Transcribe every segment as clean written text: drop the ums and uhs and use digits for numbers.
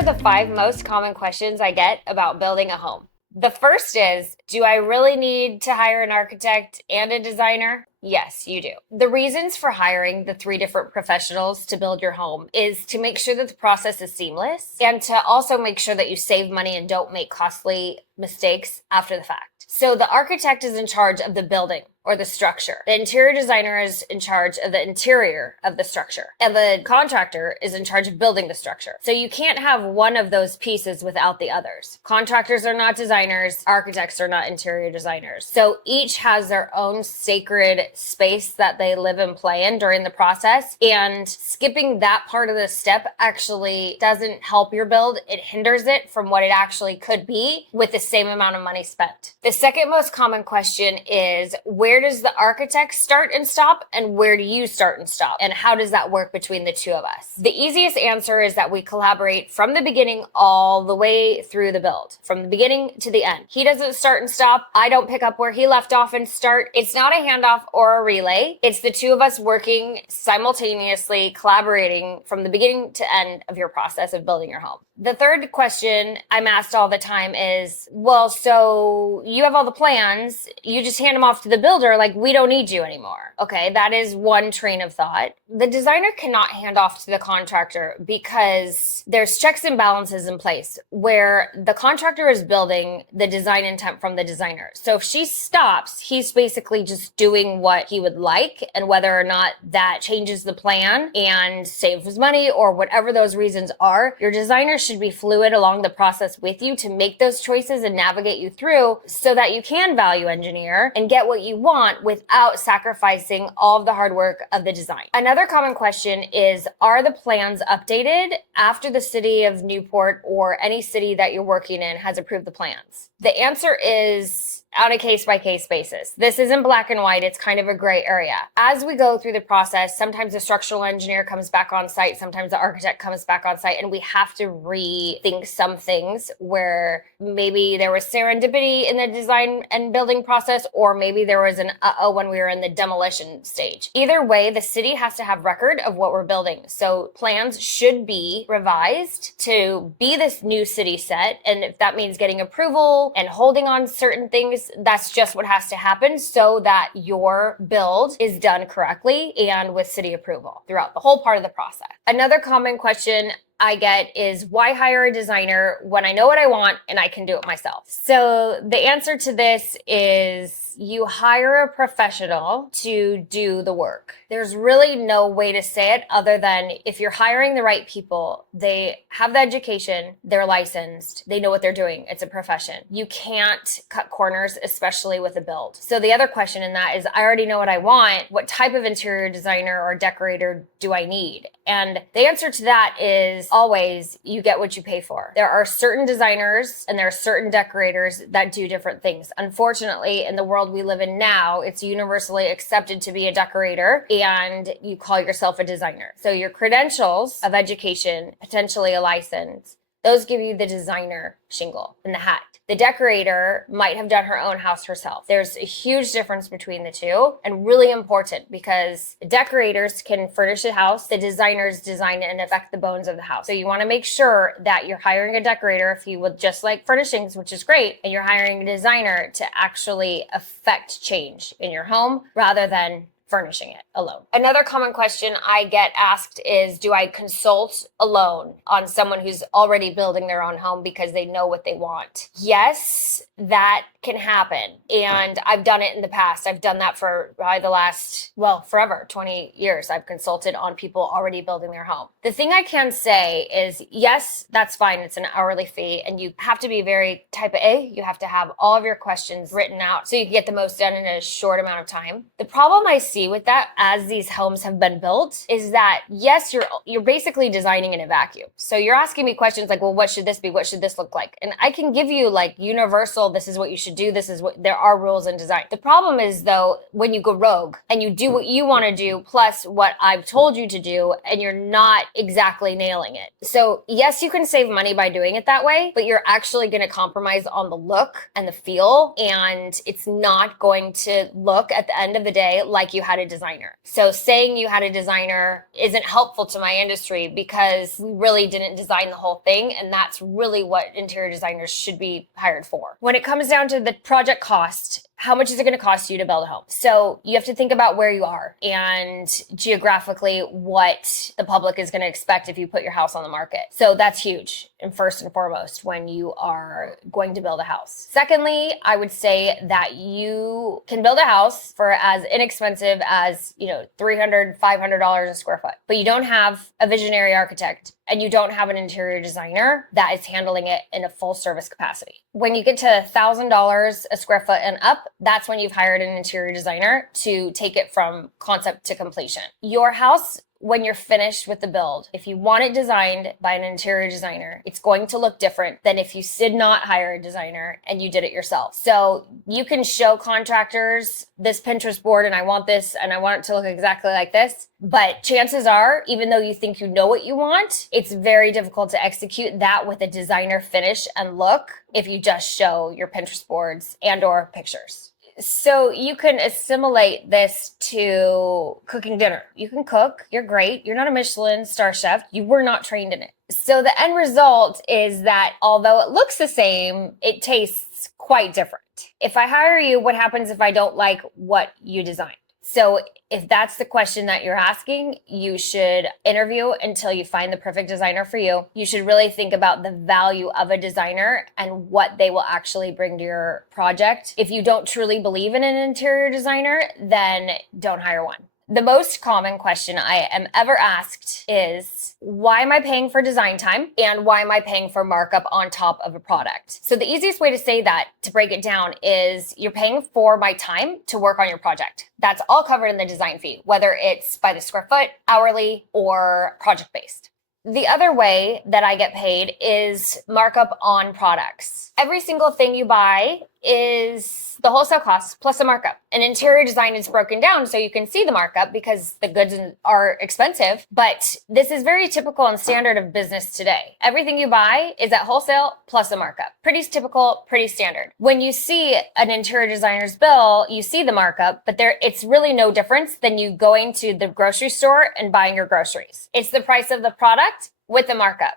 are the 5 most common questions I get about building a home. The first is, do I really need to hire an architect and a designer? Yes, you do. The reasons for hiring the 3 different professionals to build your home is to make sure that the process is seamless and to also make sure that you save money and don't make costly mistakes after the fact. So the architect is in charge of the building or the structure. The interior designer is in charge of the interior of the structure. And the contractor is in charge of building the structure. So you can't have one of those pieces without the others. Contractors are not designers. Architects are not interior designers. So each has their own sacred space that they live and play in during the process. And skipping that part of the step actually doesn't help your build. It hinders it from what it actually could be with the same amount of money spent. The second most common question is, where does the architect start and stop, and where do you start and stop? And how does that work between the two of us? The easiest answer is that we collaborate from the beginning all the way through the build, from the beginning to the end. He doesn't start and stop. I don't pick up where he left off and start. It's not a handoff or a relay. It's the two of us working simultaneously, collaborating from the beginning to end of your process of building your home. The third question I'm asked all the time is, well, so you have all the plans, you just hand them off to the builder, like we don't need you anymore. Okay, that is one train of thought. The designer cannot hand off to the contractor because there's checks and balances in place where the contractor is building the design intent from the designer. So if she stops, he's basically just doing what he would like, and whether or not that changes the plan and saves money or whatever those reasons are, your designer should be fluid along the process with you to make those choices and navigate you through so that you can value engineer and get what you want without sacrificing all of the hard work of the design. Another common question is, are the plans updated after the city of Newport or any city that you're working in has approved the plans? The answer is on a case-by-case basis. This isn't black and white. It's kind of a gray area. As we go through the process, sometimes the structural engineer comes back on site, sometimes the architect comes back on site, and we have to rethink some things where maybe there was serendipity in the design and building process, or maybe there was an when we were in the demolition stage. Either way, the city has to have record of what we're building. So plans should be revised to be this new city set. And if that means getting approval and holding on certain things, that's just what has to happen so that your build is done correctly and with city approval throughout the whole part of the process. Another common question I get is, why hire a designer when I know what I want and I can do it myself? So the answer to this is, you hire a professional to do the work. There's really no way to say it other than, if you're hiring the right people, they have the education, they're licensed, they know what they're doing. It's a profession. You can't cut corners, especially with a build. So the other question in that is, I already know what I want. What type of interior designer or decorator do I need? And the answer to that is always, you get what you pay for. There are certain designers and there are certain decorators that do different things. Unfortunately, in the world we live in now, it's universally accepted to be a decorator and you call yourself a designer. So your credentials of education, potentially a license, those give you the designer shingle and the hat. The decorator might have done her own house herself. There's a huge difference between the two, and really important, because the decorators can furnish a house, the designers design and affect the bones of the house. So you want to make sure that you're hiring a decorator if you would just like furnishings, which is great, and you're hiring a designer to actually affect change in your home rather than furnishing it alone. Another common question I get asked is, do I consult alone on someone who's already building their own home because they know what they want? Yes, that can happen. And I've done it in the past. I've done that for probably the last, forever, 20 years. I've consulted on people already building their home. The thing I can say is, yes, that's fine. It's an hourly fee, and you have to be very type A. You have to have all of your questions written out so you can get the most done in a short amount of time. The problem I see with that, as these homes have been built, is that yes, you're basically designing in a vacuum. So you're asking me questions like, well, what should this be? What should this look like? And I can give you like universal, this is what you should do. This is what, there are rules in design. The problem is though, when you go rogue and you do what you want to do plus what I've told you to do, and you're not exactly nailing it. So yes, you can save money by doing it that way, but you're actually going to compromise on the look and the feel, and it's not going to look at the end of the day like you had a designer. So saying you had a designer isn't helpful to my industry because we really didn't design the whole thing. And that's really what interior designers should be hired for. When it comes down to the project cost, how much is it going to cost you to build a home? So you have to think about where you are and geographically what the public is going to expect if you put your house on the market. So that's huge. And first and foremost, when you are going to build a house. Secondly, I would say that you can build a house for as inexpensive as, $300, $500 a square foot, but you don't have a visionary architect and you don't have an interior designer that is handling it in a full service capacity. When you get to $1,000 a square foot and up, that's when you've hired an interior designer to take it from concept to completion. Your house, when you're finished with the build, if you want it designed by an interior designer, it's going to look different than if you did not hire a designer and you did it yourself. So you can show contractors this Pinterest board and I want this and I want it to look exactly like this. But chances are, even though you think you know what you want, it's very difficult to execute that with a designer finish and look if you just show your Pinterest boards and or pictures. So you can assimilate this to cooking dinner. You can cook, you're great. You're not a Michelin star chef. You were not trained in it. So the end result is that although it looks the same, it tastes quite different. If I hire you, what happens if I don't like what you designed? So if that's the question that you're asking, you should interview until you find the perfect designer for you. You should really think about the value of a designer and what they will actually bring to your project. If you don't truly believe in an interior designer, then don't hire one. The most common question I am ever asked is, why am I paying for design time and why am I paying for markup on top of a product? So the easiest way to say that, to break it down, is you're paying for my time to work on your project. That's all covered in the design fee, whether it's by the square foot, hourly, or project-based. The other way that I get paid is markup on products. Every single thing you buy is the wholesale cost plus a markup. An interior design is broken down so you can see the markup because the goods are expensive, but this is very typical and standard of business today. Everything you buy is at wholesale plus a markup. Pretty typical, pretty standard. When you see an interior designer's bill, you see the markup, but it's really no difference than you going to the grocery store and buying your groceries. It's the price of the product with the markup.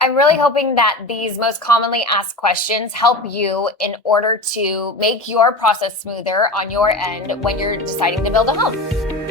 I'm really hoping that these most commonly asked questions help you in order to make your process smoother on your end when you're deciding to build a home.